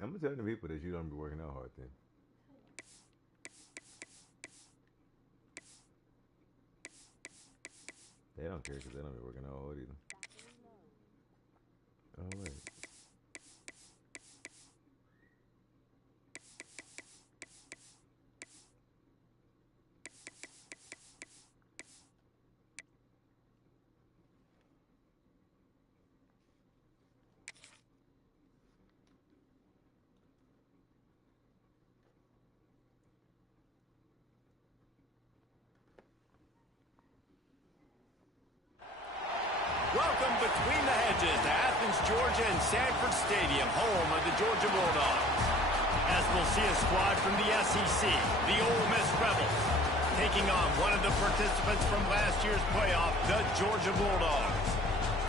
I'm gonna tell the people that you don't be working out hard then. They don't care because they don't be working out hard either. All right. Welcome between the hedges to Athens, Georgia and Sanford Stadium, home of the Georgia Bulldogs. As we'll see a squad from the SEC, the Ole Miss Rebels, taking on one of the participants from last year's playoff, the Georgia Bulldogs.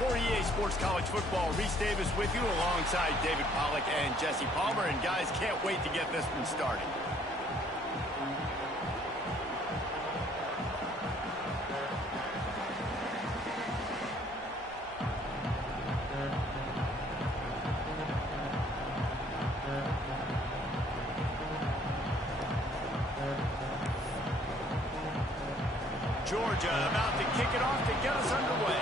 For EA Sports College Football, Reese Davis with you alongside David Pollack and Jesse Palmer. And guys, can't wait to get this one started. Georgia about to kick it off to get us underway.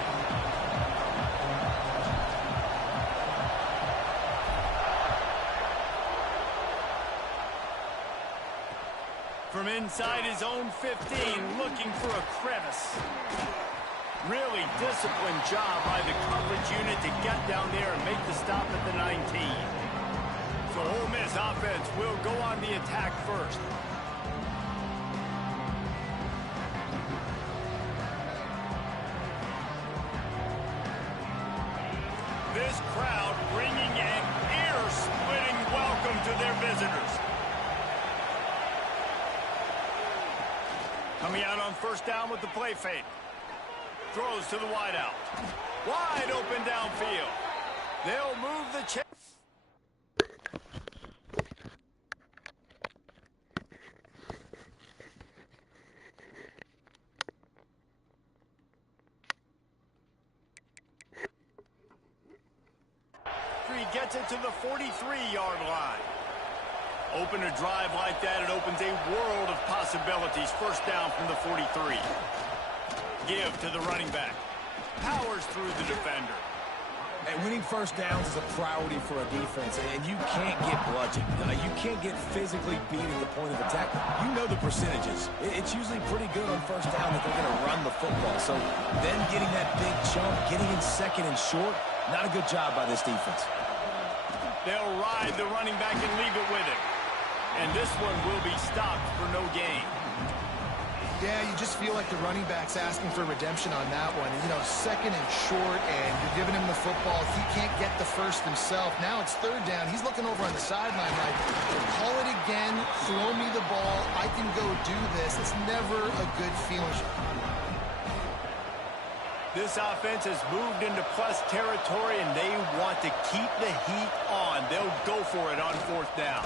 From inside his own 15, looking for a crevice. Really disciplined job by the coverage unit to get down there and make the stop at the 19. So Ole Miss offense will go on the attack first. This crowd bringing an ear-splitting welcome to their visitors. Coming out on first down with the play fake. Throws to the wideout. Wide open downfield. They'll move the chain. Gets it to the 43-yard line. Open a drive like that, it opens a world of possibilities. First down from the 43. Give to the running back. Powers through the defender. And winning first downs is a priority for a defense, and you can't get bludgeoned. You can't get physically beat at the point of attack. You know the percentages. It's usually pretty good on first down that they're going to run the football. So then getting that big chunk, getting in second and short, not a good job by this defense. They'll ride the running back and leave it with him. And this one will be stopped for no gain. Yeah, you just feel like the running back's asking for redemption on that one. You know, second and short, and you're giving him the football. He can't get the first himself. Now it's third down. He's looking over on the sideline like, call it again, throw me the ball, I can go do this. It's never a good feeling. This offense has moved into plus territory, and they want to keep the heat on. They'll go for it on fourth down.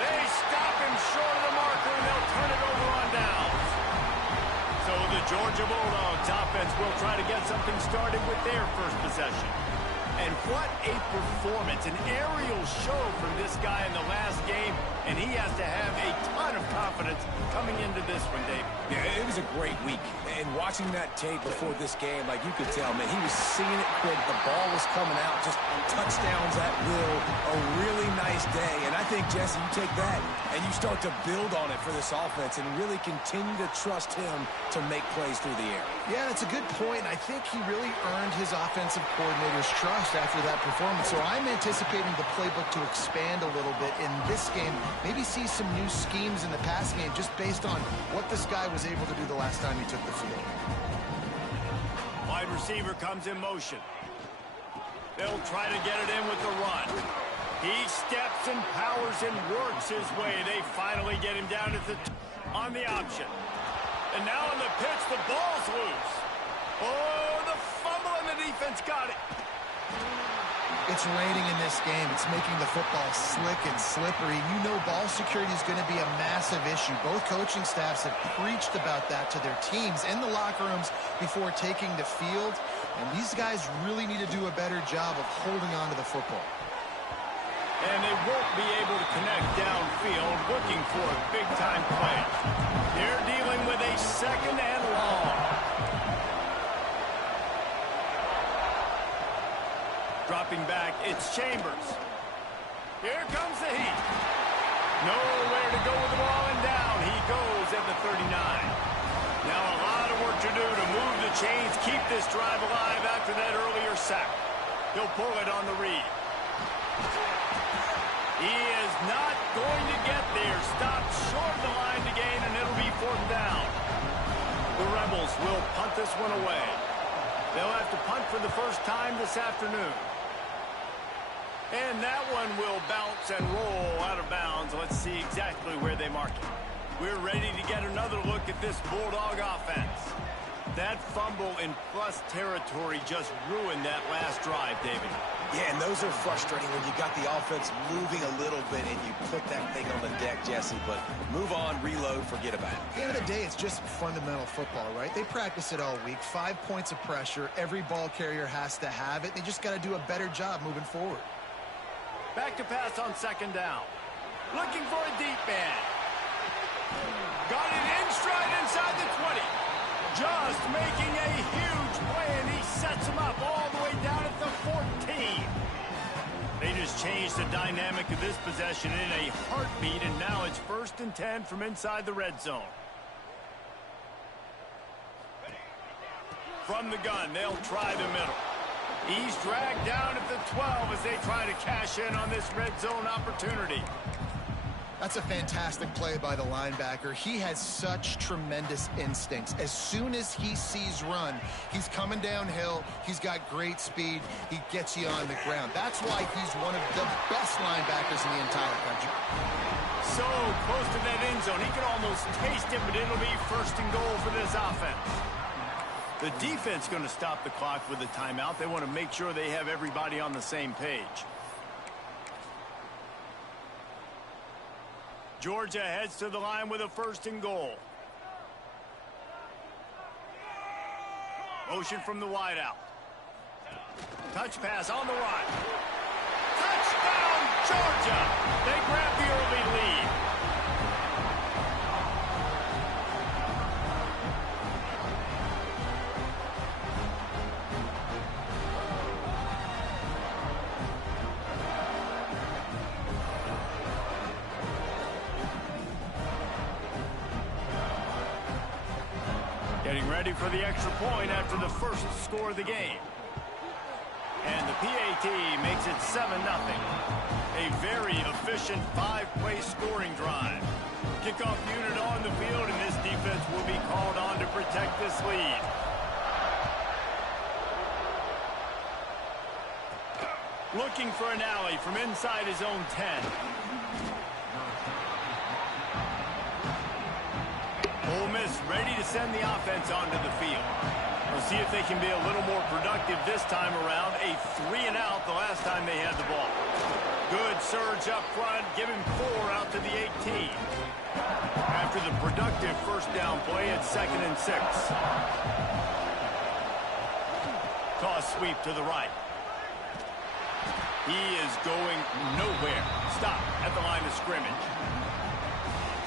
They stop him short of the marker, and they'll turn it over on downs. So the Georgia Bulldogs offense will try to get something started with their first possession. And what a performance, an aerial show from this guy in the last game, and he has to have a ton of confidence coming into this one, Dave. Yeah, it was a great week. And watching that tape before this game, like you could tell, man, he was seeing it quick. The ball was coming out, just touchdowns at will. A really nice day. And I think, Jesse, you take that and you start to build on it for this offense and really continue to trust him to make plays through the air. Yeah, that's a good point. I think he really earned his offensive coordinator's trust after that performance. So I'm anticipating the playbook to expand a little bit in this game. Maybe see some new schemes in the pass game just based on what this guy was able to do the last time he took the field. Wide receiver comes in motion. They'll try to get it in with the run. He steps and powers and works his way. They finally get him down at on the option. And now on the pitch, the ball's loose. Oh, the fumble, and the defense got it. It's raining in this game. It's making the football slick and slippery. You know ball security is going to be a massive issue. Both coaching staffs have preached about that to their teams in the locker rooms before taking the field. And these guys really need to do a better job of holding on to the football. And they won't be able to connect downfield, looking for a big-time play. They're dealing with a second and long. Dropping back, it's Chambers. Here comes the heat. Nowhere to go with the ball, and down he goes at the 39. Now a lot of work to do to move the chains, keep this drive alive after that earlier sack. He'll pull it on the read. He is not going to get there. Stopped short of the line to gain, and it'll be 4th down. The Rebels will punt this one away. They'll have to punt for the first time this afternoon. And that one will bounce and roll out of bounds. Let's see exactly where they mark it. We're ready to get another look at this Bulldog offense. That fumble in plus territory just ruined that last drive, David. Yeah, and those are frustrating when you got the offense moving a little bit and you put that thing on the deck, Jesse. But move on, reload, forget about it. At the end of the day, it's just fundamental football, right? They practice it all week. 5 points of pressure. Every ball carrier has to have it. They just got to do a better job moving forward. Back to pass on 2nd down. Looking for a deep man. Got it in stride inside the 20. Just making a huge play, and he sets him up all the way down at the 14. They just changed the dynamic of this possession in a heartbeat, and now it's 1st and 10 from inside the red zone. From the gun, they'll try the middle. He's dragged down at the 12 as they try to cash in on this red zone opportunity. That's a fantastic play by the linebacker. He has such tremendous instincts. As soon as he sees run, he's coming downhill. He's got great speed. He gets you on the ground. That's why he's one of the best linebackers in the entire country. So close to that end zone. He can almost taste it, but it'll be 1st and goal for this offense. The defense going to stop the clock with a timeout. They want to make sure they have everybody on the same page. Georgia heads to the line with a 1st and goal. Motion from the wideout. Touch pass on the right. Touchdown, Georgia! They grab the early lead. Getting ready for the extra point after the first score of the game. And the PAT makes it 7-0. A very efficient 5-play scoring drive. Kickoff unit on the field, and this defense will be called on to protect this lead. Looking for an alley from inside his own 10. Ole Miss ready to send the offense onto the field. We'll see if they can be a little more productive this time around. A 3-and-out the last time they had the ball. Good surge up front. Give him 4 out to the 18. After the productive 1st down play, it's 2nd and 6. Toss sweep to the right. He is going nowhere. Stop at the line of scrimmage.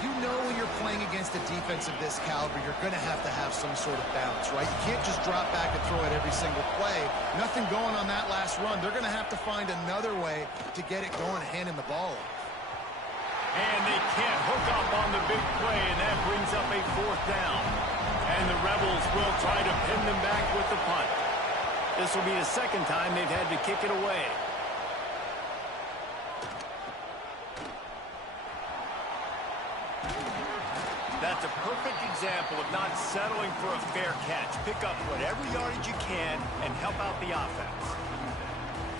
You know when you're playing against a defense of this caliber, you're going to have some sort of bounce, right? You can't just drop back and throw it every single play. Nothing going on that last run. They're going to have to find another way to get it going, handing the ball off. And they can't hook up on the big play, and that brings up a 4th down. And the Rebels will try to pin them back with the punt. This will be the 2nd time they've had to kick it away. That's a perfect example of not settling for a fair catch. Pick up whatever yardage you can and help out the offense.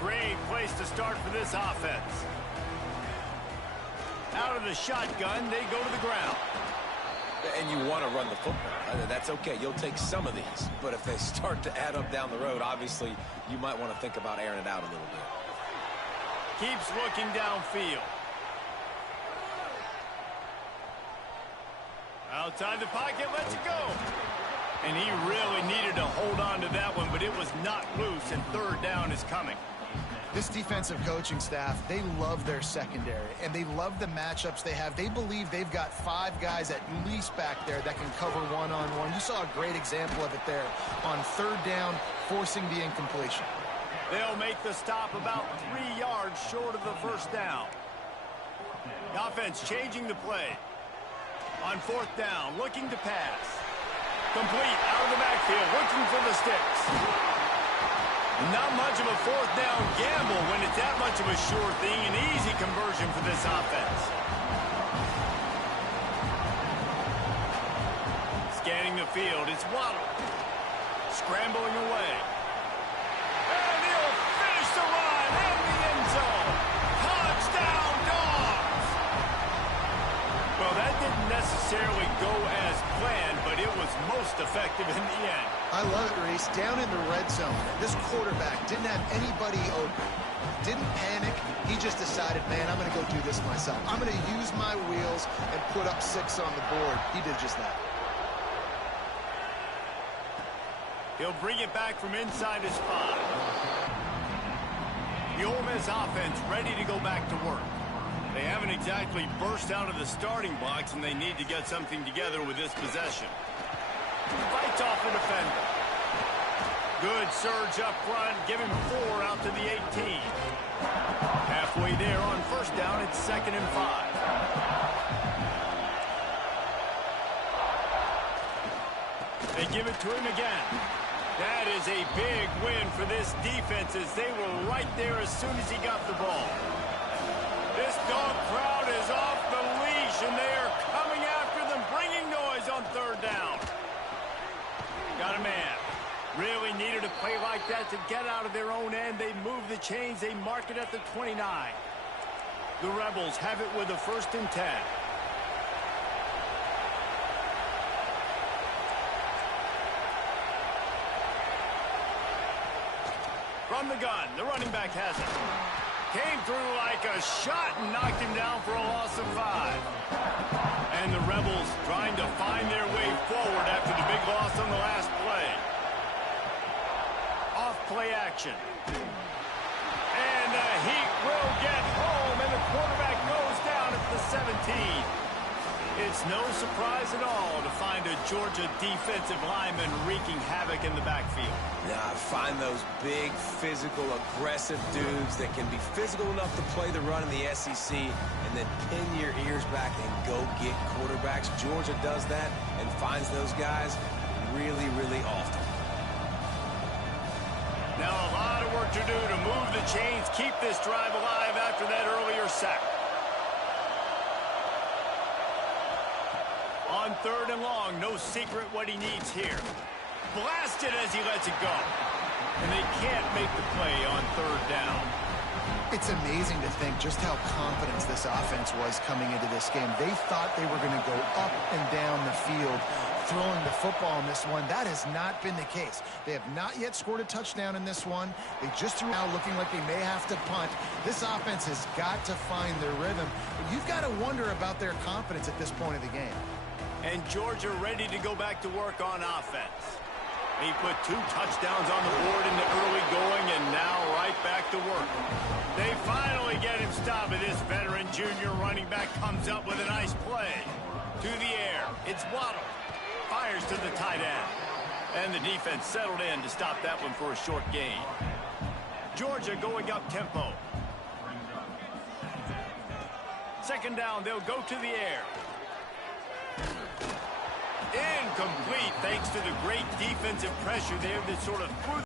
Great place to start for this offense. Out of the shotgun, they go to the ground. And you want to run the football. That's okay. You'll take some of these. But if they start to add up down the road, obviously, you might want to think about airing it out a little bit. Keeps looking downfield. Outside the pocket, lets it go. And he really needed to hold on to that one, but it was not loose, and 3rd down is coming. This defensive coaching staff, they love their secondary, and they love the matchups they have. They believe they've got 5 guys at least back there that can cover one-on-one. You saw a great example of it there on 3rd down, forcing the incompletion. They'll make the stop about 3 yards short of the 1st down. The offense changing the play. On 4th down, looking to pass. Complete out of the backfield, looking for the sticks. Not much of a 4th down gamble when it's that much of a sure thing. An easy conversion for this offense. Scanning the field, it's Waddle. Scrambling away. And he'll finish the run in the end zone. Touchdown, Dogs! Well, that didn't necessarily go as planned, but it was most effective in the end. I love it, Reese. Down in the red zone, this quarterback didn't have anybody open. Didn't panic. He just decided, man, I'm going to go do this myself. I'm going to use my wheels and put up 6 on the board. He did just that. He'll bring it back from inside his 5. The Ole Miss offense ready to go back to work. They haven't exactly burst out of the starting blocks, and they need to get something together with this possession. Fights off the defender. Good surge up front. Give him 4 out to the 18. Halfway there on 1st down. It's 2nd and 5. They give it to him again. That is a big win for this defense as they were right there as soon as he got the ball. This dog crowd is off the leash, and they are coming after them, bringing noise on 3rd down. Got a man. Really needed a play like that to get out of their own end. They move the chains. They mark it at the 29. The Rebels have it with a 1st and 10. From the gun, the running back has it. Came through like a shot and knocked him down for a loss of 5. And the Rebels trying to find their way forward after the big loss on the last play. Off play action. And the Heat will get home, and the quarterback goes down at the 17. It's no surprise at all to find a Georgia defensive lineman wreaking havoc in the backfield. Now, find those big, physical, aggressive dudes that can be physical enough to play the run in the SEC and then pin your ears back and go get quarterbacks. Georgia does that and finds those guys really, really often. Now a lot of work to do to move the chains, keep this drive alive after that earlier sack. On 3rd and long, no secret what he needs here. Blasted as he lets it go. And they can't make the play on 3rd down. It's amazing to think just how confident this offense was coming into this game. They thought they were going to go up and down the field throwing the football in this one. That has not been the case. They have not yet scored a touchdown in this one. They just threw out looking like they may have to punt. This offense has got to find their rhythm. But you've got to wonder about their confidence at this point of the game. And Georgia ready to go back to work on offense. He put 2 touchdowns on the board in the early going, and now right back to work. They finally get him stopped, and this veteran junior running back comes up with a nice play. To the air, it's Waddle. Fires to the tight end. And the defense settled in to stop that one for a short gain. Georgia going up tempo. 2nd down, they'll go to the air. Incomplete thanks to the great defensive pressure there that sort of threw